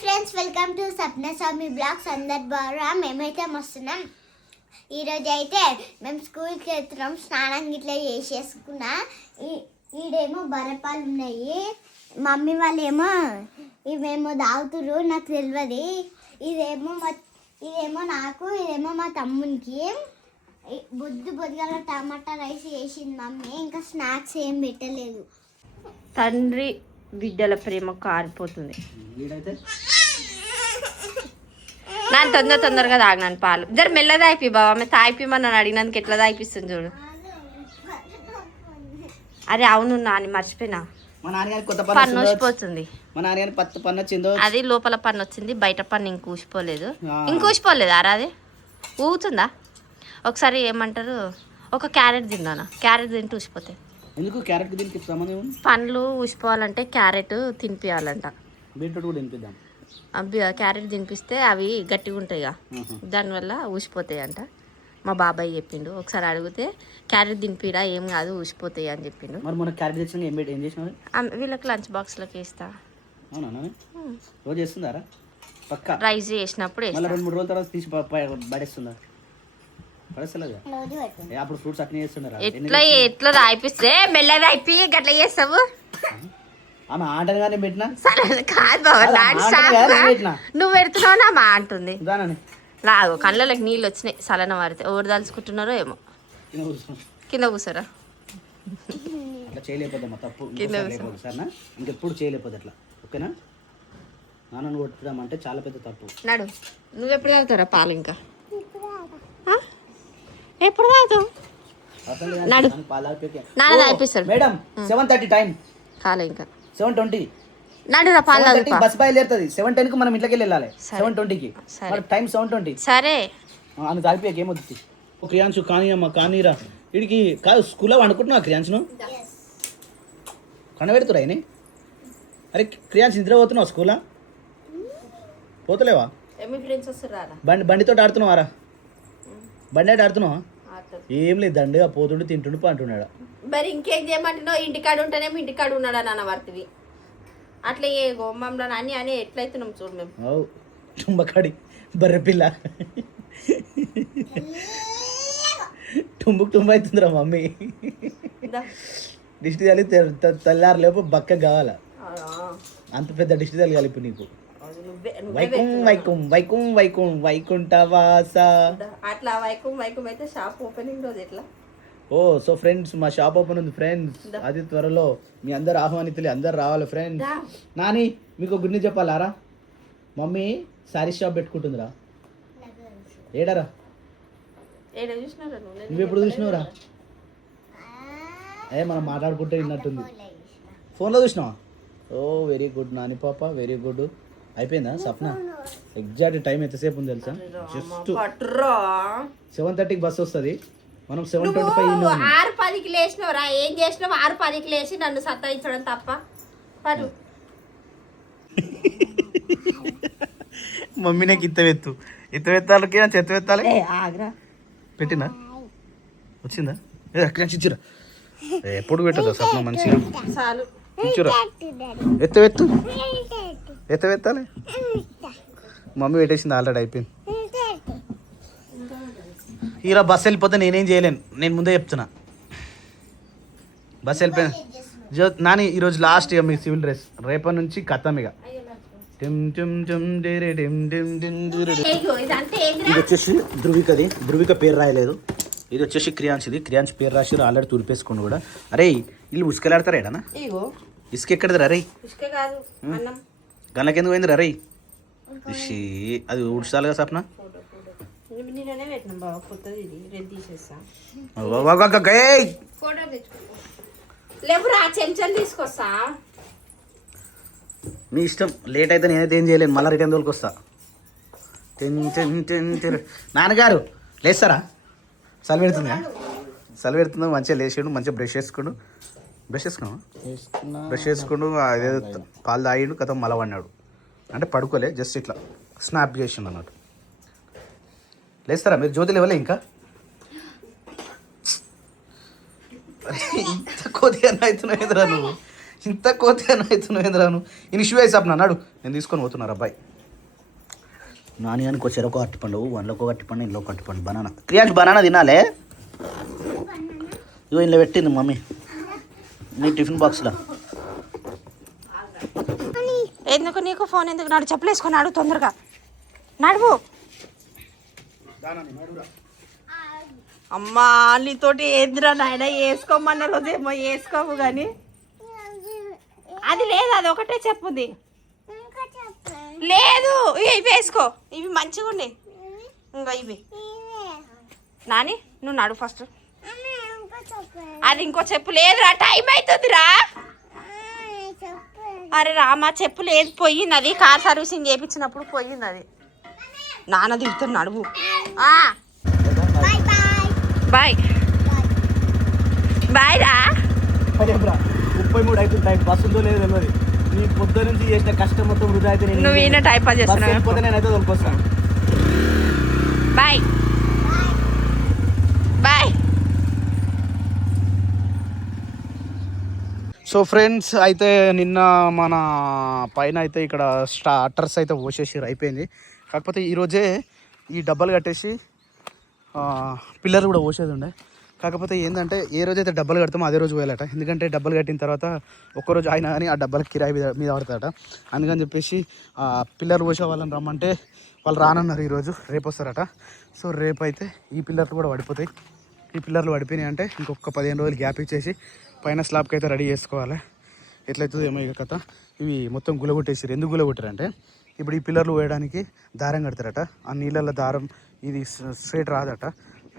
Friends welcome to Sapnaswami blogs. అందరి ద్వారా మేమైతే వస్తున్నాం. ఈరోజు అయితే మేము స్కూల్కి వెళ్తున్నాం. స్నానం గిట్లా చేసేసుకున్నా. ఈడేమో బరపాలు ఉన్నాయి. మమ్మీ వాళ్ళేమో ఇవేమో తాగుతురు, నాకు తెలియదు. ఇదేమో నాకు, ఇదేమో మా తమ్మునికి. బొద్దుగల టమాటా రైస్ చేసింది మమ్మీ. ఇంకా స్నాక్స్ ఏం పెట్టలేదు. తండ్రి బిడ్డల ప్రేమ కారిపోతుంది. ನಾನು తొందరగా తాగినాను పాలు. జర మెల్లగా తాగిపి బాబా. ఆమె తాగిపిమని నన్ను అడిగినందుకు ఎట్లా తాగిపిస్తుంది చూడు. అరే అవును నాని మర్చిపోయినా, పన్ను ఊసిపోతుంది. అది లోపల పన్ను వచ్చింది, బయట పన్ను ఇంక ఊసిపోలేదు. ఇంక ఊసిపోలేదు అరా, అది ఊగుతుందా? ఒకసారి ఏమంటారు, ఒక క్యారెట్ తిన్నాను. క్యారెట్ తింటూ ఊసిపోతాయి. ఎందుకు క్యారెట్ పండ్లు ఊసిపోవాలంటే క్యారెట్ తినిపించాలంట. బీట్రూట్ కూడా తినిపిద్దాం. క్యారెట్ తినిపిస్తే అవి గట్టిగా ఉంటాయిగా, దానివల్ల ఊసిపోతాయి అంట. మా బాబాయ్ చెప్పిండు. ఒకసారి అడిగితే క్యారెట్ తినిపిరా, ఏం కాదు ఊసిపోతాయి అని చెప్పిండు. మరి మన క్యారెట్ తెచ్చిన ఏం చేసినావు? వీళ్ళకి లంచ్ బాక్స్లోకి వేస్తా. అవునా? రోజు వేస్తుందారా? పక్కా రైస్ చేసినప్పుడు మళ్ళీ 2-3 రోజుల తర్వాత తీసి పడేస్తుందా? పడేస్తలేదా? అప్పుడు ఫ్రూట్స్ అట్నే చేస్తున్నారా? ఎట్లా రాయిపిస్తే మెల్లగా రాయిపి గట్లా చేస్తావు. ఆమె ఆటగానే పెట్టినా కాదు బాబా, నువ్వు పెడుతున్నావు నా మా అంటుంది. లాగు కళ్ళకి నీళ్ళు వచ్చినాయి సలన వారితే. ఎవరు దాల్చుకుంటున్నారో ఏమో. కింద కూసారా? అట్లా చేయలేకపోతే తప్పు. సరేనా? ఇంకెప్పుడు చేయలేకపోతే అట్లా, ఓకేనా? నాన్నను కొట్టుదామంటే చాలా పెద్ద తప్పు. నాడు నువ్వు ఎప్పుడు తాగుతారా పాలు? ఇంకా ఎప్పుడు తాగుతావు? నాడు నాన్న తాగిపిస్తాడు. మేడం 7:30 టైం కాలే, ఇంకా 7:20. నాడు రా పాలు తాగుతా. బస్ బయలుదేరుతుంది 7:10కి. మనం ఇంట్లోకి వెళ్ళాలి 7:20కి. టైం 7:20. సరే ఆమె తాగిపోయాక ఏమొద్దు. క్రియాంశు కానీ అమ్మ కానీరా. వీడికి కాదు స్కూల్లో వండుకుంటున్నావు క్రియాంశును? కనబెడుతురా ఆయన? అరే క్రియాంశు నిద్ర పోతున్నావు స్కూలా? పోతలేవా? బండితో ఆడుతున్నావారా? బండి ఆట ఆడుతున్నావా? ఏం లేదు, దండగా పోతుండు తింటుండు అంటున్నాడు. మరి ఇంకేం చేయమంటున్నావు? ఇంటికాడు ఉంటేనేమో ఇంటికాడు ఉన్నాడా నాన్న వర్తివి. అట్లా ఏ మమ్మల్ని అని అని ఎట్లయితున్నాం చూడు మేము. టుంబకాడి బర్రెపిల్ల టుంబుకు టుంబ అవుతుందిరా మమ్మీ. దిష్టి తల్లి తెల్లారు లేపు బక్క కావాల. అంత పెద్ద దిష్టి తల్లి కలిపి నీకు. వైకుం వైకుం వైకుం వైకుం వైకుంఠవాస. అట్లా వైకుం వైకుం అయితే షాప్ ఓపెనింగ్ రోజు ఎట్లా? సో ఫ్రెండ్స్, మా షాప్ ఓపెన్ ఉంది ఫ్రెండ్స్. అది త్వరలో. మీ అందరు ఆహ్వానితులు, అందరు రావాలి ఫ్రెండ్స్. నాని మీకు గుడ్ న్యూస్ చెప్పాలారా? మమ్మీ శారీ షాప్ పెట్టుకుంటుందిరా. ఏడారా? నువ్వు ఎప్పుడు చూసినావురా? మనం మాట్లాడుకుంటే విన్నట్టుంది. ఫోన్లో చూసినావా? వెరీ గుడ్ నాని పాప, వెరీ గుడ్. అయిపోయిందా సప్న? ఎగ్జాక్ట్ టైం ఎంతసేపు ఉంది తెలుసా? జస్ట్ 7:30కి బస్ వస్తుంది. మనం 7:25. 6:10కి లేచినవరా? ఏం చేసినావు? 6:10కి లేచి నన్ను సత్తాయించడం తప్ప. పడు మమ్మీ నాకు ఎత్తవెత్తాలకి చెత్త ఎత్తాలి. పెట్టినా వచ్చిందా? ఇచ్చిరా. ఎప్పుడు పెట్టదా సప్న మంచిగా? చాలు ఇచ్చురా. ఎత్తవెత్తాలి. మమ్మీ పెట్టేసింది ఆల్రెడీ, అయిపోయింది. ఇలా బస్సు వెళ్ళిపోతే నేనేం చేయలేను. నేను ముందే చెప్తున్నా. బస్సు వెళ్ళిపోయినా నాని ఈరోజు లాస్ట్ ఇక మీ సివిల్ డ్రెస్. రేపటి నుంచి కథం ఇక. ఇది వచ్చేసి ధృవికది. ధృవిక పేరు రాయలేదు. ఇది వచ్చేసి క్రియాంశిది. క్రియాంశ్ పేరు రాసి ఆల్రెడీ తుడిపేసుకోండి కూడా. అరే వీళ్ళు ఉసుకలాడతారా ఏడనా? ఇసుక ఎక్కడది రై? గన్నకెందుకు పోయింది రై? అది ఊడ్చాలిగా సప్న. మీ ఇష్టం. లేట్ అయితే నేనైతే ఏం చేయలేను. మళ్ళీ రిటర్న్ తోలికి వస్తా. నాన్నగారు లేస్తారా? చలి పెడుతుందా? మంచిగా లేచాడు. మంచిగా బ్రష్ చేసుకున్నాడు. బ్రష్ చేసుకుంటూ అదేదో పాలు తాగిండు. కథ మళ్ళీ పడినాడు. అంటే పడుకోలే, జస్ట్ ఇట్లా స్నాప్ చేసిండు అన్నట్టు. లేస్తారా మీరు? జ్యోతి లేవలే ఇంకా? ఇంత కొద్దిగా అవుతున్నావు ఎదురా నువ్వు? ఇంత కోతిగా అవుతున్నావు ఏంద్రాను ఇనిషి వేసి సప్న నాడు నేను తీసుకొని పోతున్నారు అబ్బాయి నాని అని ఒక చెరకు అట్టిపండు వన్లో ఒక అట్టిపండు ఇంట్లో ఒక అట్టిపండు బనానా క్రియాన్స్ బనానా తినాలే ఇగో ఇంట్లో పెట్టింది మమ్మీ నీ టిఫిన్ బాక్స్లో ఎందుకు నీకు ఫోన్ ఎందుకు నాడు చెప్పలేసుకొని నాడు తొందరగా నడువు అమ్మా నీతోటి ఏందిరా నాయన వేసుకోమన్న రోజేమో వేసుకోవు కానీ అది లేదు అది ఒకటే చెప్పుంది లేదు ఇవి వేసుకో ఇవి మంచిగా ఉన్నాయి ఇంకా ఇవి నాని నువ్వు నడు ఫస్ట్ అది ఇంకో చెప్పు లేదురా టైం అవుతుందిరా అరే రామా చెప్పు లేదు పోయింది అది కార్ సర్వీసింగ్ చేయించినప్పుడు పోయింది అది నాన్న దిగుతాడు నడువు బాయ్ బాయ్ రా 33 అవుతుంది టైం బస్సు ఉందో లేదో తెలియదు నీ పొద్దు నుంచి చేసిన కష్టం మొత్తం వృధా అయితే నువ్వు ఈయన టైం పాస్ చేస్తున్నావు నేనైతే దొరికొస్తాను బాయ్ బాయ్ సో ఫ్రెండ్స్ అయితే నిన్న మన పైన అయితే ఇక్కడ స్టార్టర్స్ అయితే పోసేసి అయిపోయింది కాకపోతే ఈరోజే ఈ డబ్బాలు కట్టేసి పిల్లర్ కూడా పోసేది ఉండే కాకపోతే ఏంటంటే ఏ రోజైతే డబ్బాలు కడతామో అదే రోజు పోయాలట ఎందుకంటే డబ్బాలు కట్టిన తర్వాత ఒక్కరోజు అయినా కానీ ఆ డబ్బాలకి కిరాయి మీద పడతాడట అందుకని చెప్పేసి పిల్లర్ పోసే వాళ్ళని రమ్మంటే వాళ్ళు రానన్నారు ఈరోజు రేపు వస్తారట సో రేపు అయితే ఈ పిల్లర్లు కూడా పడిపోతాయి ఈ పిల్లర్లు పడిపోయినాయి అంటే ఇంకొక 15 రోజులు గ్యాప్ ఇచ్చేసి పైన స్లాబ్కి అయితే రెడీ చేసుకోవాలి ఎట్లయితుంది ఏమో ఇక కథ ఇవి మొత్తం గులగొట్టేసారు ఎందుకు గులగొట్టారంటే ఇప్పుడు ఈ పిల్లర్లు వేయడానికి దారం కడతారట ఆ నీళ్ళల్లో దారం ఇది స్ట్రైట్ రాదట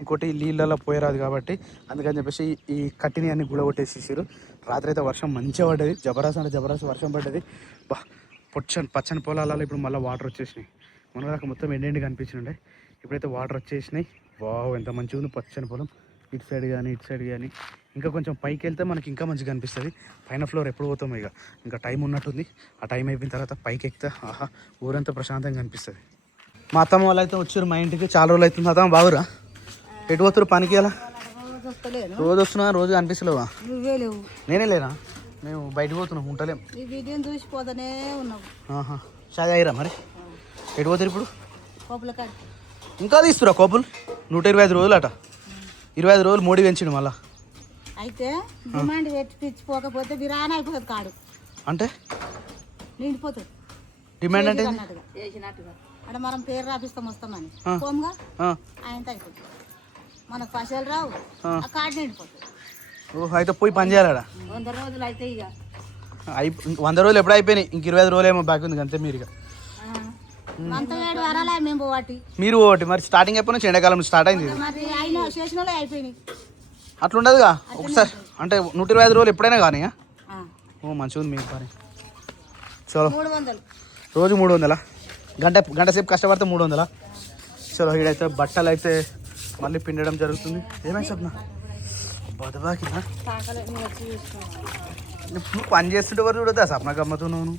ఇంకోటి నీళ్ళల్లో పోయరాదు కాబట్టి అందుకని చెప్పేసి ఈ కట్టిని అన్ని గులగొట్టేసేసారు రాత్రి అయితే వర్షం మంచిగా పడ్డది జబరాస్ అంటే జబరాస్ వర్షం పడ్డది పచ్చని పొలాలలో ఇప్పుడు మళ్ళీ వాటర్ వచ్చేసినాయి మన దాకా మొత్తం ఎండెండి కనిపించిండే ఇప్పుడైతే వాటర్ వచ్చేసినాయి వావ్ ఎంత మంచిగా ఉంది పచ్చని పొలం ఇటు సైడ్ కానీ ఇంకా కొంచెం పైకి వెళ్తే మనకి ఇంకా మంచిగా అనిపిస్తుంది పైన ఫ్లోర్ ఎప్పుడు పోతామో ఇంకా టైం ఉన్నట్టుంది ఆ టైం అయిపోయిన తర్వాత పైకి ఎక్కితే ఆహా ఊరంతా ప్రశాంతంగా అనిపిస్తుంది మా అత్తమ్మ వాళ్ళు అయితే వచ్చారు మా ఇంటికి చాలా రోజులు అవుతుంది అత్తమ్మ బాగురా ఎటు పోతారు పనికి ఎలా రోజు వస్తున్నా రోజు అనిపిస్తలేవా నేనే లేనా మేము బయటకు పోతున్నాం ఉంటలేం చూసిపోతానే ఉన్నావు షాది అయ్యారా మరి ఎటు పోతారు ఇప్పుడు ఇంకా తీస్తురా కోపులు 125 రోజులు అట 25 రోజులు మోడీ పెంచిండు మళ్ళా అయితే డిమాండ్ పెట్టిపోకపోతే బిరాన అయిపోతుంది కాడు అంటే నిండిపోతుంది డిమాండ్ అంటే అంటే మనం పేరు రాపిస్తాం వస్తామని పోమ్గా ఆయన అయిపోతుంది మనకు పైసలు రావు ఆ కార్డు నిండిపోతుంది ఓహో అయితే పోయి పని చేయాలడా 100 రోజులు అయితే ఇక 100 రోజులు ఎప్పుడు అయిపోయినాయి ఇంక 25 రోజులు ఏమో బాకీ ఉంది అంతే మీరు ఇక అంత 7 వారాలే మేము పోవాటి మీరు ఒకటి మరి స్టార్టింగ్ ఎప్పటి నుంచి ఎండాకాలం స్టార్ట్ అయింది మరి ఆయన చేసిన వాళ్ళే అయిపోయినాయి అట్లుండదుగా ఒకసారి అంటే 125 రోజులు ఎప్పుడైనా కానీ ఓ మంచిగా ఉంది మీకు పని చలో 300 రోజు 300 గంట సేపు కష్టపడితే 300 చలో ఇక్కడైతే బట్టలు అయితే మళ్ళీ పిండడం జరుగుతుంది ఏమైనా చెప్పిన బదబాకినా నువ్వు పని చేస్తుంటే వారు చూడదా సప్న గమ్మతు నువ్వు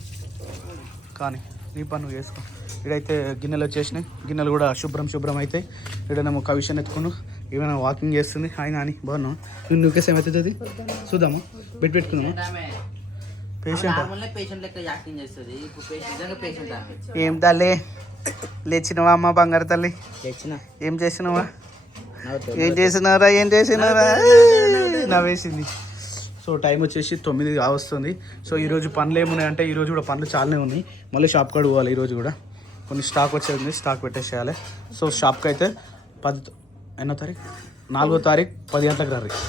కానీ నీ పని నువ్వు చేసుకో ఇక్కడైతే గిన్నెలు వచ్చేసినాయి గిన్నెలు కూడా శుభ్రం అవుతాయి ఇక్కడేమో కవిషన్ ఎత్తుకున్నావు ఏమైనా వాకింగ్ చేస్తుంది ఆయన అని బాగున్నావు నువ్వు నువ్వుకేసి ఏమవుతుంది అది చూద్దామా పెట్టుకుందామా ఏం తల్లి లేచినవా అమ్మ బంగారు తల్లి ఏం చేసినావా ఏం చేసినారా నవ్వేసింది సో టైం వచ్చేసి 9 వస్తుంది సో ఈరోజు పనులు ఏమున్నాయంటే ఈరోజు కూడా పనులు చాలానే ఉన్నాయి మళ్ళీ షాప్ కాడ పోవాలి ఈరోజు కూడా కొన్ని స్టాక్ వచ్చేది స్టాక్ పెట్టేసేయాలి సో షాప్కి అయితే 4వ తారీఖు 10 గంటలకు రండి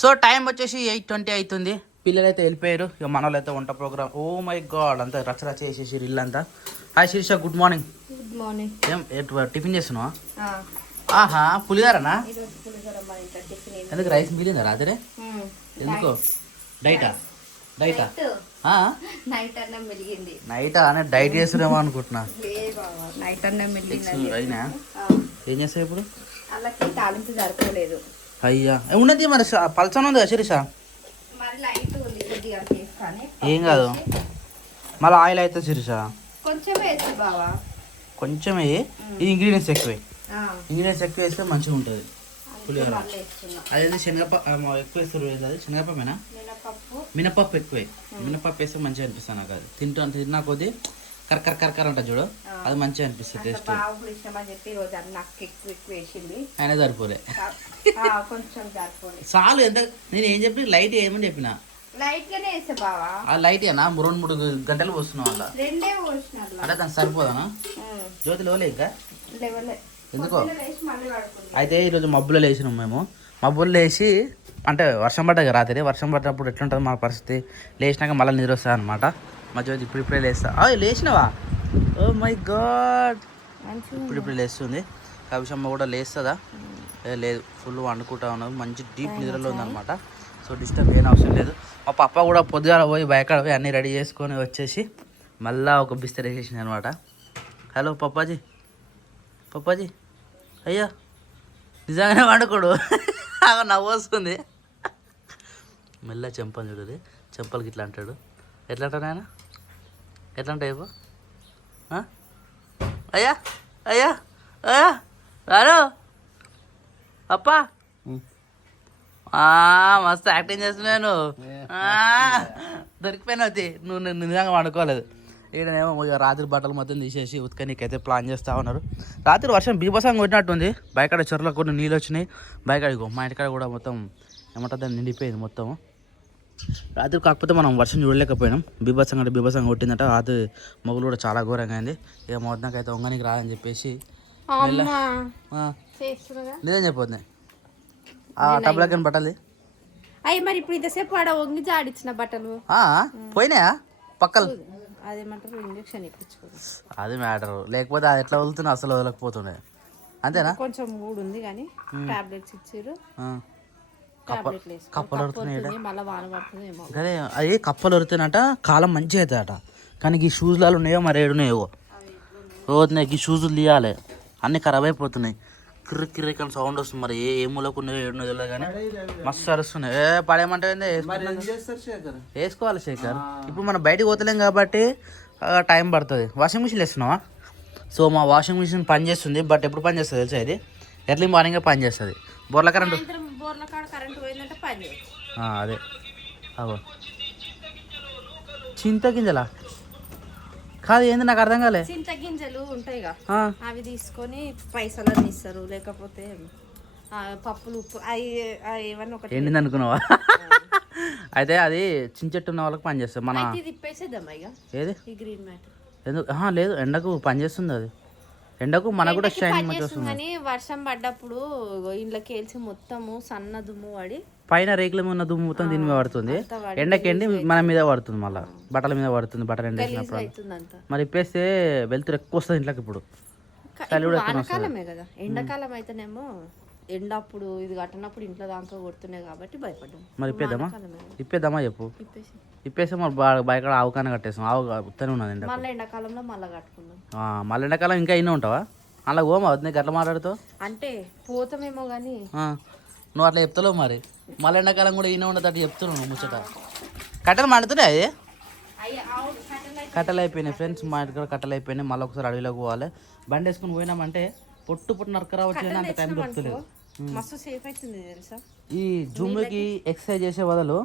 సో టైం వచ్చేసి 8:20 అవుతుంది పిల్లలు అయితే వెళ్ళిపోయారు ఇక మన వాళ్ళు అయితే వంట ప్రోగ్రామ్ ఓ మై గాడ్ అంతా రచ్చ చేసేసి ఇల్లంతా హాయ్ శిరీష గుడ్ మార్నింగ్ ఏం టిఫిన్ చేస్తున్నావా ఆహా పులిగారనా ఎందుకు రైస్ మిగిలిందా రాత్రి ఎందుకో డైటా నైట్ అనే డైట్ చేస్తున్నామో అనుకుంటున్నా అయినా ఏం చేస్తావు ఇప్పుడు తాలింపు సరిపోలేదు అయ్యా ఉన్నది మరి పల్చన ఉంది కదా శిరీష ఏం కాదు మళ్ళీ ఆయిల్ అయితే శిరీష కొంచెం ఈ ఇంగ్రీడియంట్స్ ఎక్కువ ఇంగ్రీడియంట్స్ ఎక్కువ వేస్తే మంచిగా ఉంటుంది పులిహోర అదేంటి శనగపప్పు ఎక్కువ వేస్తారు అది శనగపప్పేనా మినపప్పు ఎక్కువ మినపప్పు వేస్తే మంచిగా అనిపిస్తుంది నాకు అది తిన్నా కొద్దీ కరకర అంట చూడు అది మంచిగా అనిపిస్తుంది టేస్ట్ అయినా సరిపోలే చాలు ఎంత నేను ఏం చెప్పి లైట్ వేయమని చెప్పిన ఆ లైట్ ఏనా 2-3 గంటలు పోస్తున్నావు అలా అంటే దానికి సరిపోదానా జ్యోతి లేవలే ఇంకా ఎందుకో అయితే ఈరోజు మబ్బులో లేచినాం మేము మబ్బులు లేచి అంటే వర్షం పడ్డాక రాత్రి వర్షం పడ్డప్పుడు ఎట్లుంటుంది మా పరిస్థితి లేచినాక మళ్ళీ నిద్ర వస్తుంది అనమాట మా జ్యోతి ఇప్పుడిప్పుడే లేస్తా లేచినావా ఓ మై గాడ్ ఇప్పుడిప్పుడు లేస్తుంది కవిషమ్మ కూడా లేస్తుందా లేదు ఫుల్ వండుకుంటా ఉన్నది మంచి డీప్ నిద్రలో ఉందన్నమాట సో డిస్టర్బ్ ఏం అవసరం లేదు మా పప్ప కూడా పొద్దుగాల పోయి బయకాడ పోయి అన్నీ రెడీ చేసుకొని వచ్చేసి మళ్ళీ ఒక బిస్తర్ వేసేసింది అనమాట హలో పప్పాజీ పప్పాజీ అయ్యా నిజంగానే వండుకోడు నవ్వు వస్తుంది మెల్ల చెంపలు చూడదు చెంపలకి ఇట్లా అంటాడు ఎట్లా అంటాడు ఆయన ఎట్లా అంటే అయ్యా అయ్యా అయ్యా రాను అప్పా మస్తు యాక్టింగ్ చేస్తున్నాను దొరికిపోయినా నువ్వు నిజంగా వండుకోలేదు ఈడనేమో రాత్రి బట్టలు మొత్తం తీసేసి ఉతకనీకైతే ప్లాన్ చేస్తూ ఉన్నారు రాత్రి వర్షం బీభత్సంగా కొట్టినట్టుంది బయకాడ చెరువులో కొన్ని నీళ్ళు వచ్చినాయి బయకాడిగో మా ఇంటికాడ కూడా మొత్తం ఏమంటుంది నిండిపోయింది మొత్తం రాత్రి కాకపోతే మనం వర్షం చూడలేకపోయినాం బీభత్సంగా అంటే బీభత్సంగా కొట్టిందట రాత్రి మొగులు కూడా చాలా ఘోరంగా అయింది ఇక మొదటికైతే వంగనికి రాదని చెప్పేసి నిజం చెప్పొద్దు ఆ టబ్లకి బట్టలు అయ్యి మరి ఇప్పుడు ఇంతసేపు ఆడ వంగి జాడిచ్చిన బట్టలు పోయినాయా పక్కలు అదేమంటారు ఇంజక్షన్ ఇప్పించుకోండి అది మ్యాటర్ లేకపోతే అది ఎట్లా వదులుతున్నా అసలు వదలకపోతుండే అంతేనా కొంచెం మూడు ఉంది కానీ టాబ్లెట్స్ ఇచ్చారు కప్పలు వరుతున్నాయి మళ్ళీ వాన పడుతుందేమో కానీ అది కప్పలు వరుతున్నట కాలం మంచిగా అవుతాయట కానీ ఈ షూస్లలో ఉన్నాయో మరి ఏడున్నాయో పోతున్నాయి ఈ షూజులు తీయాలి అన్నీ ఖరాబ్ అయిపోతున్నాయి కిర్రి కిర్రి కానీ సౌండ్ వస్తుంది మరి ఏ మూలకు ఉన్నాయో ఏడున్నాయో తెలియదు కానీ మస్తు అరుస్తున్నాయి పడేయమంటే వేసుకోవాలి శేఖర్ ఇప్పుడు మనం బయటకు పోతలేం కాబట్టి టైం పడుతుంది వాషింగ్ మిషన్ వేస్తున్నావా సో మా వాషింగ్ మిషన్ పని చేస్తుంది బట్ ఎప్పుడు పని చేస్తుంది తెలుసా ఇది ఎర్లీ మార్నింగే పని చేస్తుంది బోర్ల కరెంటు అదే అవో చింత గింజలా కాదు ఏంది నాకు అర్థం కాలే చింత గింజలు ఉంటాయిగా అవి తీసుకొని పైసలు ఇస్తారు లేకపోతే పప్పులు ఉప్పు అవి ఏమన్నా ఒకటి ఏంటిది అనుకున్నావా అయితే అది చించెట్టు ఉన్న వాళ్ళకి పని చేస్తుంది మన తిప్పేసేద్దాం ఇక ఏది ఈ గ్రీన్ మ్యాట్ ఎందుకు లేదు ఎండకు పని చేస్తుంది అది ఎండకు మనకు కూడా షైన్ వస్తుంది కానీ వర్షం పడ్డప్పుడు ఇంట్లోకి వెళ్ళి మొత్తము సన్న దుమ్ము పడి పైన రేకుల మీద ఉన్న దుమ్ము మొత్తం దీని మీద పడుతుంది ఎండకెండి మన మీద పడుతుంది మళ్ళీ బట్టల మీద పడుతుంది బట్టలు ఎండేసినప్పుడు మరి ఇప్పేస్తే వెళ్తురు ఎక్కువ వస్తుంది ఇంట్లోకి ఇప్పుడు వానకాలమే కదా ఎండాకాలం అయితేనేమో ఎండ అప్పుడు ఇది కట్టినప్పుడు ఇంట్లో దాకా కొడుతున్నాయి కాబట్టి భయపడ్డాం మరి ఇప్పేద్దామా చెప్పు ఇప్పేస్తే మరి బయట ఆవు కాన కట్టేస్తాం ఆవు ఉత్తనే ఉన్నది మళ్ళీ ఎండాకాలంలో మళ్ళీ కట్టుకున్నాం మళ్ళీ ఎండాకాలం ఇంకా అయినా ఉంటావా అలా ఓమా అవుతుంది గట్ల మాట్లాడుతావు అంటే పోతామేమో కానీ నువ్వు అట్లా చెప్తావు మరి మళ్ళీ ఎండాకాలం కూడా ఈయన ఉండదు అట్లా చెప్తున్నావు నువ్వు ముచ్చట కట్టెలు మండుతున్నాయి అది కట్టెలు అయిపోయినాయి ఫ్రెండ్స్ మా ఇంటి కూడా కట్టెలు అయిపోయినాయి మళ్ళీ ఒకసారి అడవిలోకి పోవాలి బండి వేసుకుని పోయినామంటే పొట్టు నరకరావచ్చు అంత టైం దొరుకుతలేదు మస్తు సేఫ్ అవుతుంది తెలుసా ఈ జుమ్ముకి ఎక్సర్సైజ్ చేసే బదులు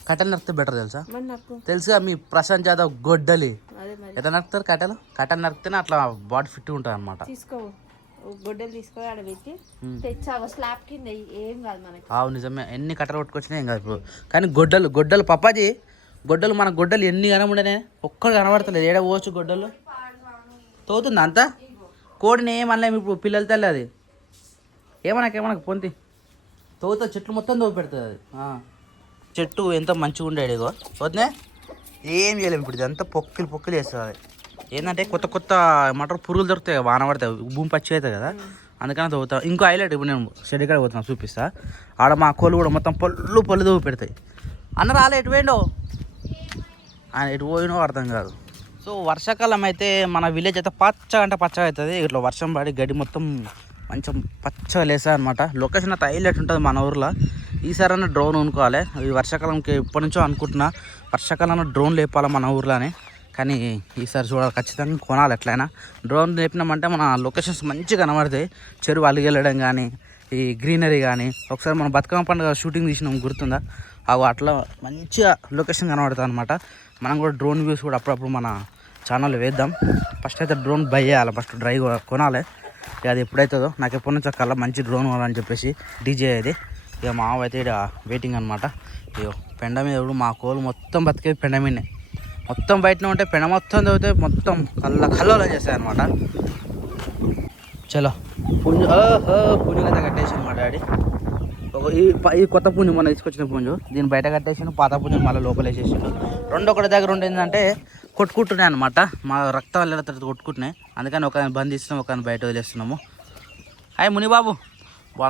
కట్టెలు నరికితే బెటర్ తెలుసా తెలుసుగా మీ ప్రశాంత్ జాదవ్ గొడ్డలి ఎట్లా నరుకుతారు కట్టెలు నరికితేనే అట్లా బాడీ ఫిట్ ఉంటుంది అనమాట గొడ్డలు తీసుకొని ఆడ పెట్టి తెచ్చావు స్లాబ్ కింద ఏం కాదు మనకి నిజమే ఎన్ని కట్టెలు పట్టుకొచ్చినా ఏం కాదు ఇప్పుడు కానీ గొడ్డలు పప్పాజీ మన గొడ్డలు ఎన్ని కనబడనే ఒక్కడు కనబడతలేదు ఏడ పోవచ్చు గొడ్డలు తోతుంది అంతా కోడిని ఏమనలే ఇప్పుడు పిల్లలు తల్లి అది ఏమనకేమనకు పొంది తోత చెట్లు మొత్తం తోపు పెడుతుంది అది చెట్టు ఎంత మంచిగా ఉండేది ఇగో వద్దే ఏం చేయలేము ఇప్పుడు ఇది అంతా పొక్కులు వేస్తుంది అది ఏంటంటే కొత్త ఏమంటారు పురుగులు దొరుకుతాయి వాన పడతాయి భూమి పచ్చి అవుతాయి కదా అందుకని తవ్వుతా ఇంకో హైలైట్ ఇప్పుడు నేను షెడ్ కాడ పోతున్నాను చూపిస్తా ఆడ మా కోళ్ళు కూడా మొత్తం పళ్ళు తవ్వు పెడతాయి అన్న రాలే ఎటు పోయిండో ఆయన ఎటు పోయినో అర్థం కాదు సో వర్షాకాలం అయితే మన విలేజ్ అయితే పచ్చగా అవుతుంది ఇట్లా వర్షం పడి గడ్డి మొత్తం మంచి పచ్చగా లేస్తుంది అనమాట లొకేషన్ అయితే హైలైట్ ఉంటుంది మన ఊర్లో ఈసారైనా డ్రోన్ కొనుక్కోవాలి ఈ వర్షాకాలంకి ఇప్పటి నుంచో అనుకుంటున్నా వర్షాకాలంలో డ్రోన్ లేపాలి మన ఊర్లోనే కానీ ఈసారి చూడాలి ఖచ్చితంగా కొనాలి ఎట్లయినా డ్రోన్ లేపినామంటే మన లొకేషన్స్ మంచిగా కనబడతాయి చెరువు అలిగెళ్ళడం కానీ ఈ గ్రీనరీ కానీ. ఒకసారి మనం బతుకమ్మ పండుగ షూటింగ్ తీసినాం గుర్తుందా, అవి అట్లా మంచిగా లొకేషన్ కనబడుతుంది అనమాట. మనం కూడా డ్రోన్ వ్యూస్ కూడా అప్పుడప్పుడు మన ఛానల్లో వేద్దాం. ఫస్ట్ అయితే డ్రోన్ బై చేయాలి, ఫస్ట్ డ్రై కొనాలి. ఇక అది ఎప్పుడైతుందో నాకు ఎప్పటి నుంచో కల్లా మంచి డ్రోన్ కొనాలని చెప్పేసి డీజే అది. ఇక మా అయితే ఇక్కడ వెయిటింగ్ అనమాట. ఇక పెండ మీద ఇప్పుడు మా కోళ్ళు మొత్తం బతికేది పెండ మీదనే, మొత్తం బయటనే ఉంటే పెండ మొత్తం చదివితే మొత్తం కల్లోలం చేస్తాయి అనమాట. చలో పుంజు పుంజు అయితే కట్టేసి మా డాడీ. ఈ కొత్త పుంజు మొన్న తీసుకొచ్చిన పుంజు దీన్ని బయట కట్టేసి పాత పుంజు మళ్ళీ లోపల వేసేసిండు. రెండు ఒకటి దగ్గర ఉండి ఏంటంటే కొట్టుకుంటున్నాయి అనమాట, మా రక్తం వెళ్ళిన తర్వాత కొట్టుకుంటున్నాయి. అందుకని ఒక బంధిస్తున్నాం, ఒక బయట వదిలేస్తున్నాము. హాయ్ మునిబాబు,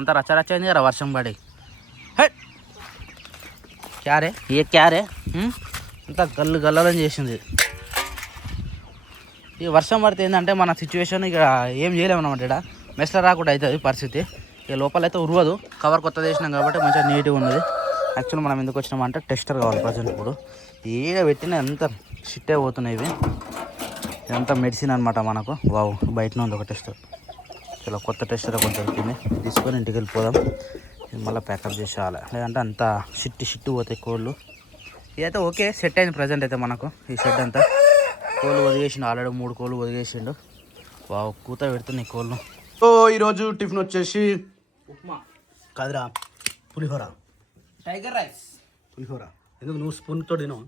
అంతా రచ్చరచ్చ అయింది కదా వర్షం పడి. హే క్యారే ఏ క్యారే అంతా గల్లని చేసింది. ఈ వర్షం పడితే ఏంటంటే మన సిచ్యువేషన్ ఇక ఏం చేయలేము అనమాట. ఇక్కడ మెస్లో రాకుండా అవుతుంది పరిస్థితి. ఇక లోపలైతే ఉరవదు, కవర్ కొత్త చేసినాం కాబట్టి మంచిగా నీట్గా ఉన్నది. యాక్చువల్ మనం ఎందుకు వచ్చినామంటే టెస్టర్ కావాలి ప్రజెంట్. ఇప్పుడు ఏడ పెట్టిన ఎంత షిట్టే పోతున్నాయి ఇవి, ఇదంతా మెడిసిన్ అనమాట మనకు. వావ్, బయటనే ఉంది ఒక టెస్టర్. ఇలా కొత్త టెస్టర్ ఒకటి దొరికింది, తీసుకొని ఇంటికి వెళ్ళిపోదాం. ఇది మళ్ళీ ప్యాకప్ చేసేయాలి, లేదంటే అంతా షిట్టు పోతాయి కోళ్ళు. ఇదైతే ఓకే సెట్ అయింది ప్రజెంట్ అయితే మనకు. ఈ సెట్ అంతా కోళ్ళు వదిలేసిండు, ఆల్రెడీ 3 కోళ్ళు వదిలేసిండు. వావ్, కూత పెడుతున్నాయి కోళ్ళు. సో ఈరోజు టిఫిన్ వచ్చేసి ఉప్మా కాదురా, పులిహోర, టైగర్ రైస్. పులిహోర ఎందుకు నువ్వు స్పూన్తో తినవు?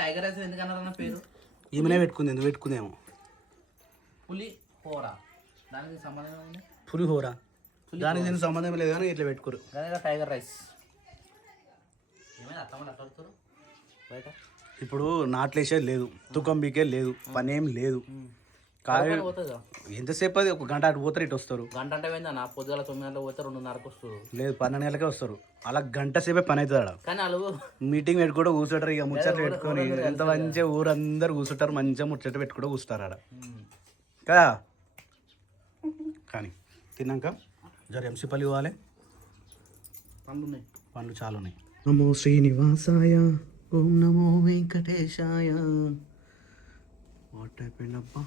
టైగర్ రైస్ ఎందుకన్నారన్న పేరు? ఈమెనే పెట్టుకుంది, ఎందుకు పెట్టుకుందేమో. పులిహోర దానికి సంబంధం ఉంది. పులిహోర దానికి దీనికి సంబంధం లేదు కానీ ఇట్లా పెట్టుకోరు. అదే టైగర్ రైస్. ఏమైనా అత్తమ్మ అట్లా బయట ఇప్పుడు నాట్లేసేది లేదు, తుకం బీకే లేదు, పని ఏం లేదు. కాయ ఎంతసేపు అది, 1 గంట అటు పోతారు, ఇటు వస్తారు. గంట అంటే పోయిందన్న, పొద్దుగల 9 గంటలకు పోతే 2:30కు వస్తారు. లేదు 12 గంటలకే వస్తారు. అలా గంట సేపే పని అవుతుంది ఆడ. కానీ వాళ్ళు మీటింగ్ పెట్టుకుంటూ కూర్చుంటారు, ఇక ముచ్చట్లు పెట్టుకొని ఎంత మంచిగా ఊరందరూ కూర్చుంటారు, మంచిగా ముచ్చట పెట్టుకుంటూ కూర్చుంటారు ఆడ కదా. కానీ తిన్నాక జర ఎంసీపల్లి పోవాలి, పండ్లు చాలా ఉన్నాయి. నమో శ్రీనివాసాయ, ఓం నమో వెంకటేశాయ. వాట్ అయిపోయిందబ్బా,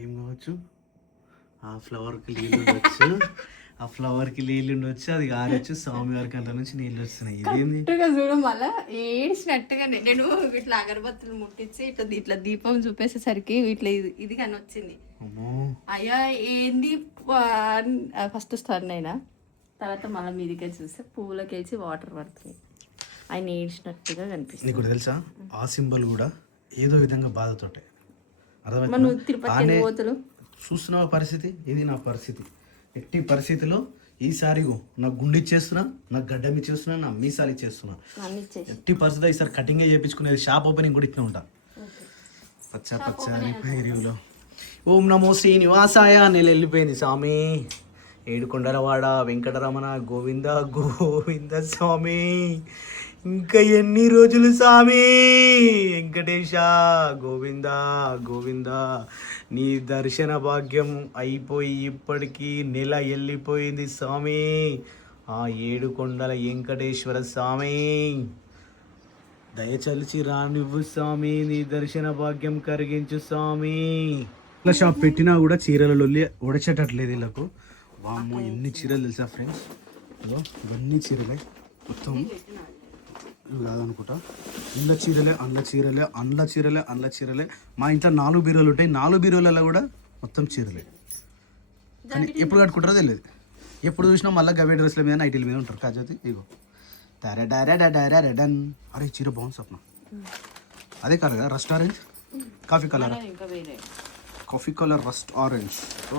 ఏం కావచ్చు? ఆ ఫ్లవర్కి నీళ్ళు ఉండొచ్చు, ఆ ఫ్లవర్కి నీళ్ళు ఉండొచ్చు, అది కారొచ్చు. స్వామివారి కంట నుంచి నీళ్ళు వస్తున్నాయి. ఇదేంది చూడ మళ్ళా ఏడ్చినట్టుగా నేను ఇట్లా అగరబత్తులు ముట్టించి ఇట్లా దీపం చూపేసేసరికి ఇట్లా ఇది కానీ వచ్చింది. అయ్యా ఏంది ఫస్ట్ స్టర్న్ అయినా, తర్వాత మళ్ళీ మీదికి చూస్తే పువ్వులకేసి వాటర్ పడుతుంది. ఆయన ఏడ్చినట్టుగా కనిపిస్తుంది. నీకు తెలుసా, ఆ సింబల్ కూడా ఏదో విధంగా బాధతోటే అర్థమైంది. చూస్తున్నావు పరిస్థితి, ఇది నా పరిస్థితి. ఎట్టి పరిస్థితిలో ఈసారి నాకు గుండె ఇచ్చేస్తున్నా, నాకు గడ్డం ఇచ్చేస్తున్నా, నా మీసాలు ఇచ్చేస్తున్నా. ఎట్టి పరిస్థితి ఈసారి కటింగే చేయించుకునేది, షాప్ ఓపెనింగ్ కూడా ఇట్లా ఉంటా. పచ్చని పైరులో ఓం నమో శ్రీనివాసాయ నేను వెళ్ళిపోయింది. స్వామి ఏడుకొండలవాడ వెంకటరమణ గోవింద గోవింద స్వామి, ఇంకా ఎన్ని రోజులు స్వామి వెంకటేశ గోవింద గోవింద. నీ దర్శన భాగ్యం అయిపోయి ఇప్పటికీ నెల వెళ్ళిపోయింది స్వామి. ఆ 7 కొండల వెంకటేశ్వర స్వామి దయచలిచి రానివ్వు స్వామి, నీ దర్శన భాగ్యం కరిగించు స్వామి. ఇలా షాప్ పెట్టినా కూడా చీరలలో ఉడచేటట్లేదు వీళ్ళకు. వామ్మో ఎన్ని చీరలు తెలుసా ఫ్రెండ్స్, ఇవన్నీ చీరలే మొత్తం. ఇవి కాదనుకుంటా, ఇండ్ల చీరలే, అండ్ల చీరలే. మా ఇంట్లో 4 బీరోలు ఉంటాయి, 4 బీరోలలో కూడా మొత్తం చీరలే. కానీ ఎప్పుడు కట్టుకుంటారో తెలియదు, ఎప్పుడు చూసినా మళ్ళీ గవే డ్రెస్ల మీద నైటీల మీద ఉంటారు. కాజోతి ఇగో డన్. అరే చీర బాగుంది స్వప్న, అదే కలర్ కదా, rust orange, coffee colour rust orange. ఓ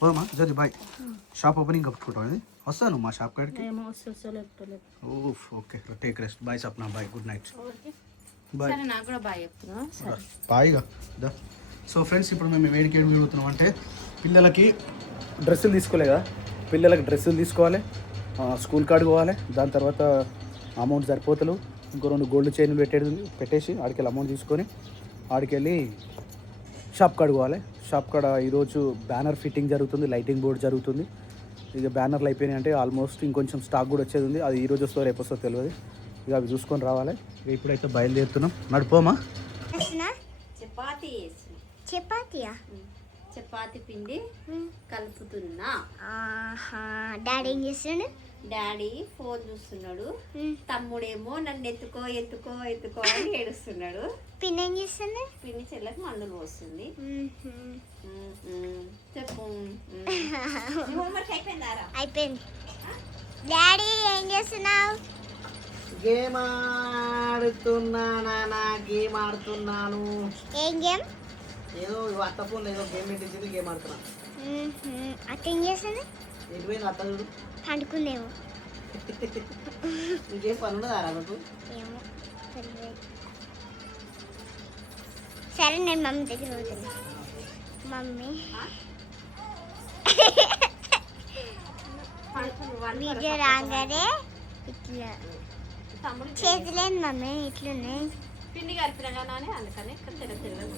పోదమ్మా జల్దీ బాయ్, షాప్ ఓపెనింగ్ కట్టుకుంటాం. అది వస్తాను మా షాప్ కాడికి. Okay take rest, bye Sapna, bye, good night, బాయ్గా. సో ఫ్రెండ్స్ ఇప్పుడు మేము వేడికి ఏడు అడుగుతున్నాం అంటే, పిల్లలకి డ్రెస్సులు తీసుకోలే కదా, పిల్లలకి డ్రెస్సులు తీసుకోవాలి, స్కూల్ కార్డు పోవాలి, దాని తర్వాత అమౌంట్ సరిపోతలు, ఇంకో 2 గోల్డ్ చైన్లు పెట్టేసి ఆడికెళ్ళి అమౌంట్ తీసుకొని ఆడికెళ్ళి షాప్ కాడ పోవాలి. షాప్ కాడ ఈరోజు బ్యానర్ ఫిట్టింగ్ జరుగుతుంది, లైటింగ్ బోర్డ్ జరుగుతుంది. ఇక బ్యానర్లు అయిపోయినాయి అంటే ఆల్మోస్ట్ ఇంకొంచెం స్టాక్ కూడా వచ్చేది ఉంది. అది ఈరోజు వస్తుందో రేపు వస్తుందో తెలియదు. ఇక అవి చూసుకొని రావాలి. ఇక ఇప్పుడైతే బయలుదేరుతున్నాం. నడిపోమా చపాతి పిండి కలుపుతున్నా. డాడీ ఏం చేస్తుండు? డాడీ ఫోన్ చూస్తున్నాడు. తమ్ముడేమో నన్ను ఎత్తుకో ఎత్తుకో ఎత్తుకో అని ఏడుస్తున్నాడు. పిన్ని ఏం చేస్తుంది? పిన్ని చెల్లెకి మందులు పోస్తుంది. చెప్పు. అయిపోయిందారా? అయిపోయింది. డాడీ ఏం చేస్తున్నావు? గేమ్ ఆడుతున్నా నాన్న, గేమ్ ఆడుతున్నాను. ఏం గేమ్? ఏదో అత్త ఫోన్ ఏదో గేమ్ పెట్టించింది, గేమ్ ఆడుతున్నా. అత్త ఏం చేస్తుంది? ఎటు పోయింది అత్త చూడు? పండుకుందేమో. ఇంకేం పని ఉండదా నాకు? ఏమో తెలియదు. సరే నేను మమ్మీ దగ్గర పోతున్నా. మమ్మీ వీడియో రాగానే ఇట్లా చేతులేదు మమ్మీ, ఇట్లున్నాయి. పిండి కలిపినా కానీ అందుకని తెల్ల తెల్లగా